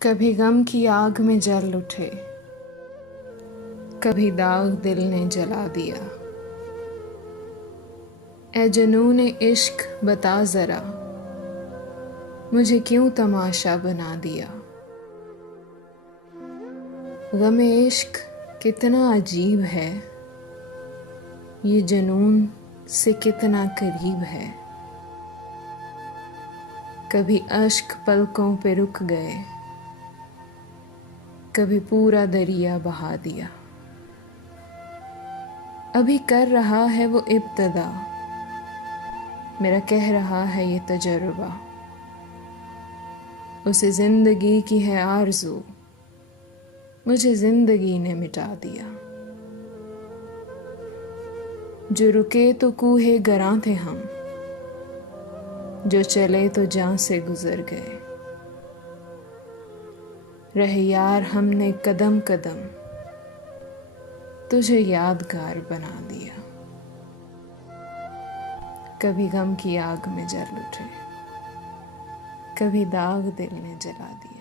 कभी गम की आग में जल उठे, कभी दाग दिल ने जला दिया। ए जुनून इश्क बता जरा, मुझे क्यों तमाशा बना दिया। गम इश्क कितना अजीब है, ये जुनून से कितना करीब है। कभी अश्क पलकों पे रुक गए, कभी पूरा दरिया बहा दिया। अभी कर रहा है वो इब्तिदा, मेरा कह रहा है ये तजुर्बा। उसे जिंदगी की है आरज़ू, मुझे जिंदगी ने मिटा दिया। जो रुके तो कूहे गरां थे हम, जो चले तो जान से गुजर गए। रहे यार हमने कदम कदम, तुझे यादगार बना दिया। कभी गम की आग में जल उठे, कभी दाग दिल ने जला दिया।